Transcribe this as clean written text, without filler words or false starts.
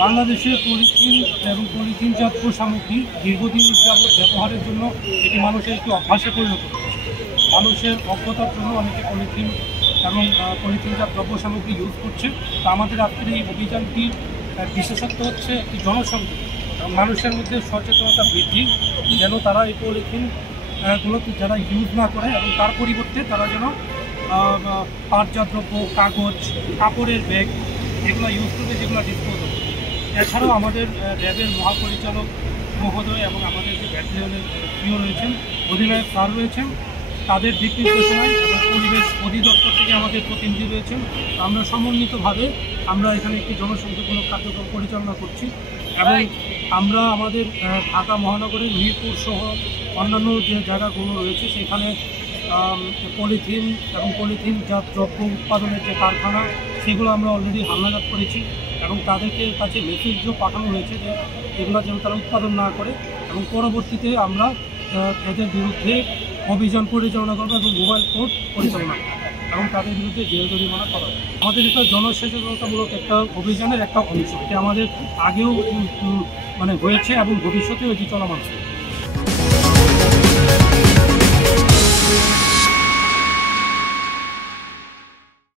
বাংলাদেশের পলিথিন এবং পলিথিনজাত সামগ্রী দীর্ঘদিন যাবৎ ব্যবহারের জন্য এটি মানুষের একটি অভ্যাসে পরিণত হচ্ছে। মানুষের অজ্ঞতার জন্য অনেকে পলিথিন এবং পলিথিনজাত দ্রব্য সামগ্রী ইউজ করছে। তো আমাদের আজকের এই অভিযানটির বিশেষত্ব হচ্ছে একটি জনসংযোগ এবং মানুষের মধ্যে সচেতনতা বৃদ্ধি, যেন তারা এই পলিথিনগুলোকে যারা ইউজ না করে এবং তার পরিবর্তে তারা যেন পাটজাত দ্রব্য, কাগজ, কাপড়ের ব্যাগ এগুলো ইউজ করবে, যেগুলো ডিসপোজ। এছাড়াও আমাদের র্যাবের মহাপরিচালক মহোদয় এবং আমাদের যে ব্যাটালিয়নের পিও রয়েছেন, অধিনায়ক স্যার রয়েছেন, তাদের দিক নির্দেশনায় এবং পরিবেশ অধিদপ্তর থেকে আমাদের প্রতিনিধি রয়েছেন। আমরা সমন্বিতভাবে আমরা এখানে একটি জনসংযোগমূলক কার্যক্রম পরিচালনা করছি এবং আমরা আমাদের ঢাকা মহানগরীর মিরপুর সহ অন্যান্য যে জায়গাগুলো রয়েছে সেখানে পলিথিন এবং পলিথিনজাত দ্রব্য উৎপাদনের যে কারখানা সেগুলো আমরা অলরেডি হালনাগাদ করেছি এবং তাদেরকে কাছে মেসেজও পাঠানো হয়েছে যে এগুলো যেন তারা উৎপাদন না করে, এবং পরবর্তীতে আমরা এদের বিরুদ্ধে অভিযান পরিচালনা করবো এবং মোবাইল কোর্ট পরিচালনা করবো এবং তাদের বিরুদ্ধে জেল জরিমানা করা হবে। আমাদের এটা জনসচেতনতামূলক একটা অভিযানের একটা অংশ, এটা আমাদের আগেও হয়েছে এবং ভবিষ্যতেও এটি চলমান।